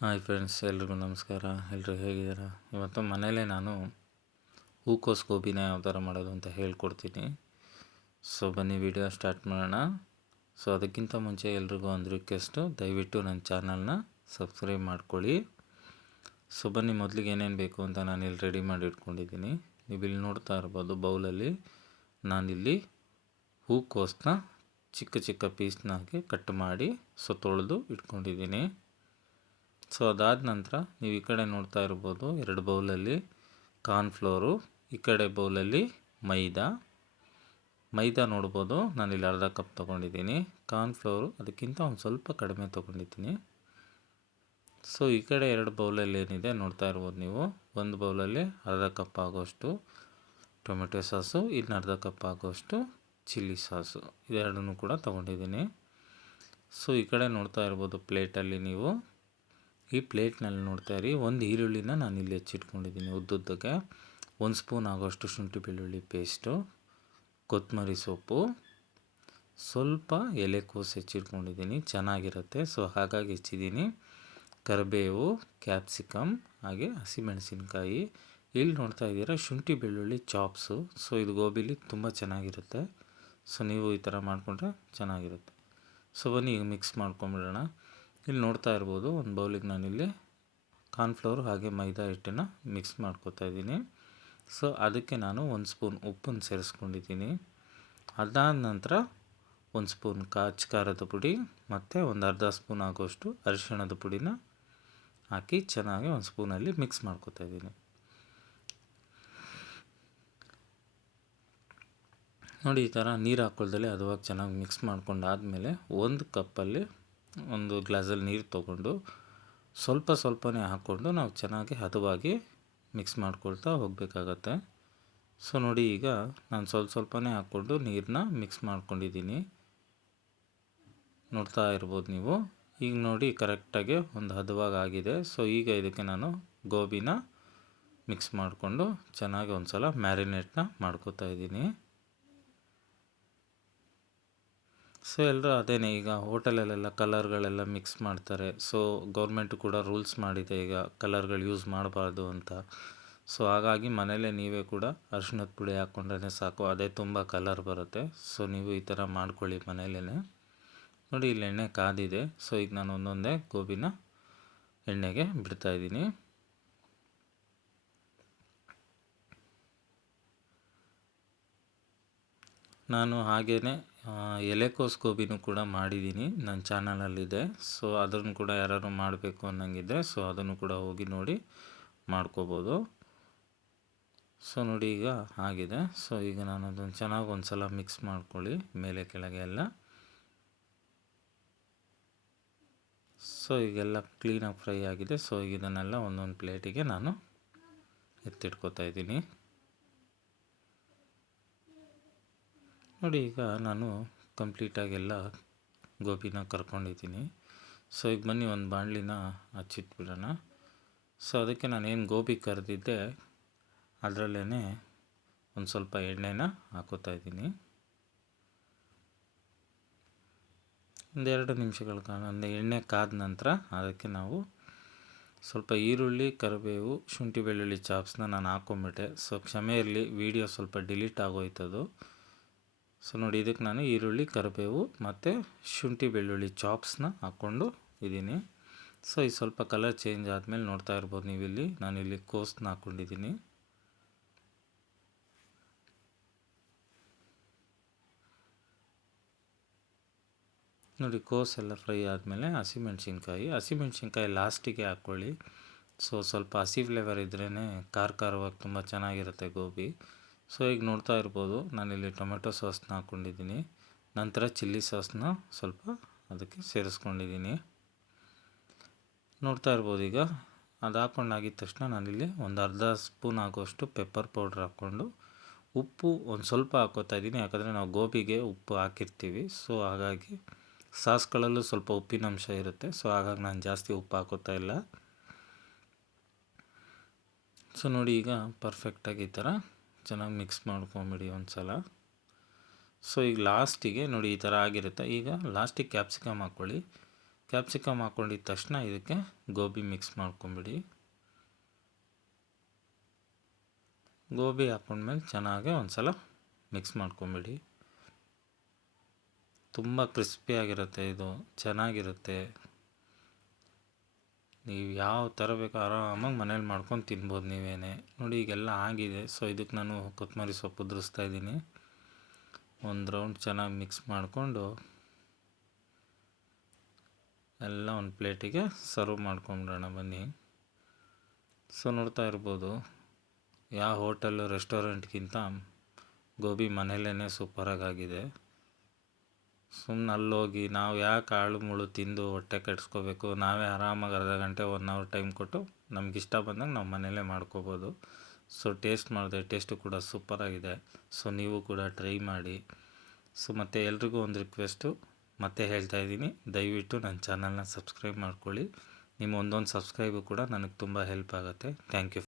Hi friends, ಎಲ್ರಿಗೂ ನಮಸ್ಕಾರ. ಎಲ್ಲರೂ ಹೇಗಿದ್ದೀರಾ? ಇವತ್ತು ಮನೇಲೇ ನಾನು ಹೂಕೋಸ್ ಗೋಬಿನ ಯಾವ ಥರ ಮಾಡೋದು ಅಂತ ಹೇಳ್ಕೊಡ್ತೀನಿ. ಸೊ, ಬನ್ನಿ ವಿಡಿಯೋ ಸ್ಟಾರ್ಟ್ ಮಾಡೋಣ. ಸೊ, ಅದಕ್ಕಿಂತ ಮುಂಚೆ ಎಲ್ರಿಗೂ ಒಂದು ರಿಕ್ವೆಸ್ಟು, ದಯವಿಟ್ಟು ನನ್ನ ಚಾನಲ್ನ ಸಬ್ಸ್ಕ್ರೈಬ್ ಮಾಡ್ಕೊಳ್ಳಿ. ಸೊ, ಬನ್ನಿ ಮೊದಲಿಗೆ ಏನೇನು ಬೇಕು ಅಂತ ನಾನು ಇಲ್ಲಿ ರೆಡಿ ಮಾಡಿ ಇಟ್ಕೊಂಡಿದ್ದೀನಿ ನೀವು ಇಲ್ಲಿ ನೋಡ್ತಾ ಇರ್ಬೋದು ಬೌಲಲ್ಲಿ ನಾನಿಲ್ಲಿ ಹೂಕೋಸನ್ನ ಚಿಕ್ಕ ಚಿಕ್ಕ ಪೀಸ್ನ ಹಾಕಿ ಕಟ್ ಮಾಡಿ ಸೊ, ತೊಳೆದು ಇಟ್ಕೊಂಡಿದ್ದೀನಿ. ಸೊ ಅದಾದ ನಂತರ ನೀವು ಈ ಕಡೆ ನೋಡ್ತಾ ಇರ್ಬೋದು ಎರಡು ಬೌಲಲ್ಲಿ ಕಾರ್ನ್ಫ್ಲೋರು ಈ ಕಡೆ ಬೌಲಲ್ಲಿ ಮೈದಾ. ಮೈದಾ ನೋಡ್ಬೋದು, ನಾನಿಲ್ಲಿ ಅರ್ಧ ಕಪ್ ತೊಗೊಂಡಿದ್ದೀನಿ. ಕಾರ್ನ್ಫ್ಲೋರು ಅದಕ್ಕಿಂತ ಒಂದು ಸ್ವಲ್ಪ ಕಡಿಮೆ ತೊಗೊಂಡಿದ್ದೀನಿ. ಸೊ ಈ ಕಡೆ ಎರಡು ಬೌಲಲ್ಲಿ ಏನಿದೆ ನೋಡ್ತಾ ಇರ್ಬೋದು ನೀವು. ಒಂದು ಬೌಲಲ್ಲಿ ಅರ್ಧ ಕಪ್ ಆಗೋಷ್ಟು ಟೊಮೆಟೊ ಸಾಸು, ಇನ್ನು ಅರ್ಧ ಕಪ್ ಆಗೋಷ್ಟು ಚಿಲ್ಲಿ ಸಾಸು. ಇದೆರಡನ್ನೂ ಕೂಡ ತೊಗೊಂಡಿದ್ದೀನಿ. ಸೊ ಈ ಕಡೆ ನೋಡ್ತಾ ಇರ್ಬೋದು ಪ್ಲೇಟಲ್ಲಿ ನೀವು. ಈ ಪ್ಲೇಟ್ನಲ್ಲಿ ನೋಡ್ತಾ ಇರಿ, ಒಂದು ಈರುಳ್ಳಿನ ನಾನು ಇಲ್ಲಿ ಹೆಚ್ಚಿಟ್ಕೊಂಡಿದ್ದೀನಿ ಉದ್ದುದ್ದಕ್ಕೆ. ಒಂದು ಸ್ಪೂನ್ ಆಗೋಷ್ಟು ಶುಂಠಿ ಬೆಳ್ಳುಳ್ಳಿ ಪೇಸ್ಟು, ಕೊತ್ತಂಬರಿ ಸೊಪ್ಪು, ಸ್ವಲ್ಪ ಎಲೆಕೋಸು ಹೆಚ್ಚಿಟ್ಕೊಂಡಿದ್ದೀನಿ, ಚೆನ್ನಾಗಿರುತ್ತೆ. ಸೊ, ಹಾಗಾಗಿ ಹೆಚ್ಚಿದ್ದೀನಿ. ಕರಿಬೇವು, ಕ್ಯಾಪ್ಸಿಕಮ್, ಹಾಗೆ ಹಸಿಮೆಣಸಿನ್ಕಾಯಿ. ಇಲ್ಲಿ ನೋಡ್ತಾ ಇದ್ದೀರಾ, ಶುಂಠಿ ಬೆಳ್ಳುಳ್ಳಿ ಚಾಪ್ಸು. ಸೊ, ಇದು ಗೋಬಿಲಿ ತುಂಬ ಚೆನ್ನಾಗಿರುತ್ತೆ. ಸೊ, ನೀವು ಈ ಥರ ಮಾಡಿಕೊಂಡ್ರೆ ಚೆನ್ನಾಗಿರುತ್ತೆ. ಸೊ, ಬನ್ನಿ, ಈಗ ಮಿಕ್ಸ್ ಮಾಡ್ಕೊಂಬಿಡೋಣ. ಇಲ್ಲಿ ನೋಡ್ತಾ ಇರ್ಬೋದು, ಒಂದು ಬೌಲಿಗೆ ನಾನಿಲ್ಲಿ ಕಾರ್ನ್ಫ್ಲವರ್ ಹಾಗೆ ಮೈದಾ ಹಿಟ್ಟನ್ನು ಮಿಕ್ಸ್ ಮಾಡ್ಕೋತಾ ಇದ್ದೀನಿ. ಸೊ ಅದಕ್ಕೆ ನಾನು ಒಂದು ಸ್ಪೂನ್ ಉಪ್ಪನ್ನು ಸೇರಿಸ್ಕೊಂಡಿದ್ದೀನಿ. ಅದಾದ ನಂತರ ಒಂದು ಸ್ಪೂನ್ ಕಾಚ್ ಖಾರದ ಪುಡಿ ಮತ್ತು ಒಂದು ಅರ್ಧ ಸ್ಪೂನ್ ಆಗೋಷ್ಟು ಅರಿಶಿಣದ ಪುಡಿನ ಹಾಕಿ ಚೆನ್ನಾಗಿ ಒಂದು ಸ್ಪೂನಲ್ಲಿ ಮಿಕ್ಸ್ ಮಾಡ್ಕೋತಾ ಇದ್ದೀನಿ. ನೋಡಿ ಈ ಥರ ನೀರು ಹಾಕ್ಕೊಳ್ದಲ್ಲಿ ಅದುವಾಗಿ ಚೆನ್ನಾಗಿ ಮಿಕ್ಸ್ ಮಾಡ್ಕೊಂಡಾದಮೇಲೆ ಒಂದು ಕಪ್ಪಲ್ಲಿ ಒಂದು ಗ್ಲಾಸಲ್ಲಿ ನೀರು ತೊಗೊಂಡು ಸ್ವಲ್ಪ ಸ್ವಲ್ಪನೇ ಹಾಕ್ಕೊಂಡು ನಾವು ಚೆನ್ನಾಗಿ ಹದವಾಗಿ ಮಿಕ್ಸ್ ಮಾಡ್ಕೊಳ್ತಾ ಹೋಗಬೇಕಾಗತ್ತೆ. ಸೊ ನೋಡಿ ಈಗ ನಾನು ಸ್ವಲ್ಪ ಸ್ವಲ್ಪನೇ ಹಾಕ್ಕೊಂಡು ನೀರನ್ನ ಮಿಕ್ಸ್ ಮಾಡ್ಕೊಂಡಿದ್ದೀನಿ. ನೋಡ್ತಾ ಇರ್ಬೋದು ನೀವು. ಈಗ ನೋಡಿ ಕರೆಕ್ಟಾಗಿ ಒಂದು ಹದವಾಗಿ ಆಗಿದೆ. ಸೊ ಈಗ ಇದಕ್ಕೆ ನಾನು ಗೋಬಿನ ಮಿಕ್ಸ್ ಮಾಡಿಕೊಂಡು ಚೆನ್ನಾಗಿ ಒಂದು ಸಲ ಮ್ಯಾರಿನೇಟ್ನ ಮಾಡ್ಕೋತಾ ಇದ್ದೀನಿ. ಸೊ ಎಲ್ಲರೂ ಅದೇನೇ ಈಗ ಹೋಟೆಲಲ್ಲೆಲ್ಲ ಕಲರ್ಗಳೆಲ್ಲ ಮಿಕ್ಸ್ ಮಾಡ್ತಾರೆ. ಸೊ ಗೌರ್ಮೆಂಟ್ ಕೂಡ ರೂಲ್ಸ್ ಮಾಡಿದೆ ಈಗ ಕಲರ್ಗಳು ಯೂಸ್ ಮಾಡಬಾರ್ದು ಅಂತ. ಸೊ ಹಾಗಾಗಿ ಮನೇಲೇ ನೀವೇ ಕೂಡ ಅರಿಶಿಣದ ಪುಡಿ ಹಾಕ್ಕೊಂಡ್ರೆ ಸಾಕು. ಅದೇ ತುಂಬ ಕಲರ್ ಬರುತ್ತೆ. ಸೊ ನೀವು ಈ ಥರ ಮಾಡ್ಕೊಳ್ಳಿ ಮನೇಲೇ ನೋಡಿ ಇಲ್ಲಿ ಎಣ್ಣೆ ಕಾದಿದೆ. ಸೊ ಈಗ ನಾನು ಒಂದೊಂದೇ ಗೋಬಿನ ಎಣ್ಣೆಗೆ ಬಿಡ್ತಾಯಿದ್ದೀನಿ ನಾನು ಹಾಗೇ ಎಲೆಕೋಸ್ ಗೋಬಿನೂ ಕೂಡ ಮಾಡಿದ್ದೀನಿ. ನನ್ನ ಚಾನಲಲ್ಲಿದೆ. ಸೊ ಅದನ್ನು ಕೂಡ ಯಾರು ಮಾಡಬೇಕು ಅನ್ನಂಗಿದ್ರೆ ಸೊ ಅದನ್ನು ಕೂಡ ಹೋಗಿ ನೋಡಿ ಮಾಡ್ಕೋಬೋದು. ಸೊ ನೋಡಿ ಈಗ ಆಗಿದೆ. ಸೊ ಈಗ ನಾನು ಅದನ್ನು ಚೆನ್ನಾಗಿ ಒಂದು ಸಲ ಮಿಕ್ಸ್ ಮಾಡ್ಕೊಳ್ಳಿ, ಮೇಲೆ ಕೆಳಗೆ ಎಲ್ಲ. ಸೊ ಈಗೆಲ್ಲ ಕ್ಲೀನಾಗಿ ಫ್ರೈ ಆಗಿದೆ. ಸೊ ಇದನ್ನೆಲ್ಲ ಒಂದೊಂದು ಪ್ಲೇಟಿಗೆ ನಾನು ಎತ್ತಿಟ್ಕೋತಾ ಇದ್ದೀನಿ. ನೋಡಿ, ಈಗ ನಾನು ಕಂಪ್ಲೀಟಾಗೆಲ್ಲ ಗೋಬಿನ ಕರ್ಕೊಂಡಿದ್ದೀನಿ. ಸೊ ಈಗ ಬನ್ನಿ ಒಂದು ಬಾಣಲಿನ ಹಚ್ಚಿಟ್ಬಿಡೋಣ. ಸೊ ಅದಕ್ಕೆ ನಾನು ಏನು ಗೋಬಿ ಕರೆದಿದ್ದೆ ಅದರಲ್ಲೇ ಒಂದು ಸ್ವಲ್ಪ ಎಣ್ಣೆನ ಹಾಕೋತಾ ಇದ್ದೀನಿ. ಒಂದೆರಡು ನಿಮಿಷಗಳ ಕಾಲ, ಒಂದು ಎಣ್ಣೆ ಕಾದ ನಂತರ ಅದಕ್ಕೆ ನಾವು ಸ್ವಲ್ಪ ಈರುಳ್ಳಿ, ಕರಿಬೇವು, ಶುಂಠಿ ಬೆಳ್ಳುಳ್ಳಿ ಚಾಪ್ಸ್ನ ನಾನು ಹಾಕೊಂಬಿಟ್ಟೆ. ಸೊ ಕ್ಷಮೆ ಇರಲಿ ವಿಡಿಯೋ ಸ್ವಲ್ಪ ಡಿಲೀಟ್ ಆಗೋಯ್ತದು. ಸೊ ನೋಡಿ ಇದಕ್ಕೆ ನಾನು ಈರುಳ್ಳಿ, ಕರಿಬೇವು ಮತ್ತು ಶುಂಠಿ ಬೆಳ್ಳುಳ್ಳಿ ಚಾಪ್ಸ್ನ ಹಾಕ್ಕೊಂಡು ಇದ್ದೀನಿ ಸೊ ಈ ಸ್ವಲ್ಪ ಕಲರ್ ಚೇಂಜ್ ಆದಮೇಲೆ ನೋಡ್ತಾ ಇರ್ಬೋದು ನೀವು ಇಲ್ಲಿ ನಾನಿಲ್ಲಿ ಕೋಸ್ನ ಹಾಕ್ಕೊಂಡಿದ್ದೀನಿ ನೋಡಿ ಕೋಸ್ ಎಲ್ಲ ಫ್ರೈ ಆದಮೇಲೆ ಹಸಿಮೆಣ್ಸಿನ್ಕಾಯಿ. ಹಸಿಮೆಣ್ಸಿನ್ಕಾಯಿ ಲಾಸ್ಟಿಗೆ ಹಾಕ್ಕೊಳ್ಳಿ. ಸೊ ಸ್ವಲ್ಪ ಹಸಿ ಫ್ಲೇವರ್ ಇದ್ರೇ ಖಾರ ಖಾರವಾಗಿ ತುಂಬ ಚೆನ್ನಾಗಿರುತ್ತೆ ಗೋಬಿ. ಸೊ, ಈಗ ನೋಡ್ತಾ ಇರ್ಬೋದು, ನಾನಿಲ್ಲಿ ಟೊಮೆಟೊ ಸಾಸ್ನ ಹಾಕ್ಕೊಂಡಿದ್ದೀನಿ. ನಂತರ ಚಿಲ್ಲಿ ಸಾಸ್ನ ಸ್ವಲ್ಪ ಅದಕ್ಕೆ ಸೇರಿಸ್ಕೊಂಡಿದ್ದೀನಿ. ನೋಡ್ತಾ ಇರ್ಬೋದು ಈಗ. ಅದು ಹಾಕ್ಕೊಂಡಾಗಿದ ತಕ್ಷಣ ನಾನಿಲ್ಲಿ ಒಂದು ಅರ್ಧ ಸ್ಪೂನ್ ಆಗೋಷ್ಟು ಪೆಪ್ಪರ್ ಪೌಡ್ರ್ ಹಾಕ್ಕೊಂಡು ಉಪ್ಪು ಒಂದು ಸ್ವಲ್ಪ ಹಾಕೋತಾ ಇದ್ದೀನಿ. ಯಾಕಂದರೆ ನಾವು ಗೋಬಿಗೆ ಉಪ್ಪು ಹಾಕಿರ್ತೀವಿ. ಸೊ, ಹಾಗಾಗಿ ಸಾಸ್ಗಳಲ್ಲೂ ಸ್ವಲ್ಪ ಉಪ್ಪಿನಂಶ ಇರುತ್ತೆ. ಸೊ, ಹಾಗಾಗಿ ನಾನು ಜಾಸ್ತಿ ಉಪ್ಪು ಹಾಕೋತಾ ಇಲ್ಲ. ಸೊ, ನೋಡಿ ಈಗ ಪರ್ಫೆಕ್ಟಾಗಿ ಈ ಥರ ಚೆನ್ನಾಗಿ ಮಿಕ್ಸ್ ಮಾಡ್ಕೊಂಬಿಡಿ ಒಂದು ಸಲ ಸೊ ಈಗ ಲಾಸ್ಟಿಗೆ ನೋಡಿ ಈ ಥರ ಆಗಿರುತ್ತೆ. ಈಗ ಲಾಸ್ಟಿಗೆ ಕ್ಯಾಪ್ಸಿಕಮ್ ಹಾಕ್ಕೊಳ್ಳಿ. ಕ್ಯಾಪ್ಸಿಕಮ್ ಹಾಕ್ಕೊಂಡಿದ ತಕ್ಷಣ ಇದಕ್ಕೆ ಗೋಬಿ ಮಿಕ್ಸ್ ಮಾಡ್ಕೊಂಬಿಡಿ. ಗೋಬಿ ಹಾಕ್ಕೊಂಡ್ಮೇಲೆ ಚೆನ್ನಾಗಿ ಒಂದು ಸಲ ಮಿಕ್ಸ್ ಮಾಡ್ಕೊಂಬಿಡಿ. ತುಂಬ ಕ್ರಿಸ್ಪಿಯಾಗಿರುತ್ತೆ ಇದು. ಚೆನ್ನಾಗಿರುತ್ತೆ. ನೀವು ಯಾವ ಥರ ಬೇಕೋ ಆರಾಮಾಗಿ ಮನೇಲಿ ಮಾಡ್ಕೊಂಡು ತಿನ್ಬೋದು ನೀವೇನೆ. ನೋಡಿ, ಈಗೆಲ್ಲ ಆಗಿದೆ. ಸೊ ಇದಕ್ಕೆ ನಾನು ಕೊತ್ತಂಬರಿ ಸೊಪ್ಪು ಉದುರಿಸ್ತಾ ಇದ್ದೀನಿ. ಒಂದು ರೌಂಡ್ ಚೆನ್ನಾಗಿ ಮಿಕ್ಸ್ ಮಾಡಿಕೊಂಡು ಎಲ್ಲ ಒಂದು ಪ್ಲೇಟಿಗೆ ಸರ್ವ್ ಮಾಡ್ಕೊಂಬಿಡೋಣ. ಬನ್ನಿ. ಸೊ ನೋಡ್ತಾ ಇರ್ಬೋದು, ಯಾವ ಹೋಟೆಲು, ರೆಸ್ಟೋರೆಂಟ್ಗಿಂತ ಗೋಬಿ ಮನೆಯಲ್ಲೇ ಸೂಪರಾಗಿದೆ ಸುಮ್ಮನೆ ಅಲ್ಲೋಗಿ ನಾವು ಯಾಕೆ ಆಳು ಮುಳು ತಿಂದು ಹೊಟ್ಟೆ ಕೆಡಿಸ್ಕೋಬೇಕು? ನಾವೇ ಆರಾಮಾಗಿ ಅರ್ಧ ಗಂಟೆ ಒನ್ ಅವರ್ ಟೈಮ್ ಕೊಟ್ಟು ನಮ್ಗೆ ಇಷ್ಟ ಬಂದಾಗ ನಾವು ಮನೆಯಲ್ಲೇ ಮಾಡ್ಕೋಬೋದು. ಸೊ ಟೇಸ್ಟ್ ಮಾಡಿದೆ ಟೇಸ್ಟು ಕೂಡ ಸೂಪರಾಗಿದೆ ಸೊ ನೀವು ಕೂಡ ಟ್ರೈ ಮಾಡಿ. ಸೊ ಮತ್ತು ಎಲ್ರಿಗೂ ಒಂದು ರಿಕ್ವೆಸ್ಟು ಮತ್ತೆ ಹೇಳ್ತಾ ಇದ್ದೀನಿ. ದಯವಿಟ್ಟು ನನ್ನ ಚಾನಲ್ನ ಸಬ್ಸ್ಕ್ರೈಬ್ ಮಾಡ್ಕೊಳ್ಳಿ. ನಿಮ್ಮ ಒಂದೊಂದು ಸಬ್ಸ್ಕ್ರೈಬು ಕೂಡ ನನಗೆ ತುಂಬ ಹೆಲ್ಪ್ ಆಗುತ್ತೆ. Thank you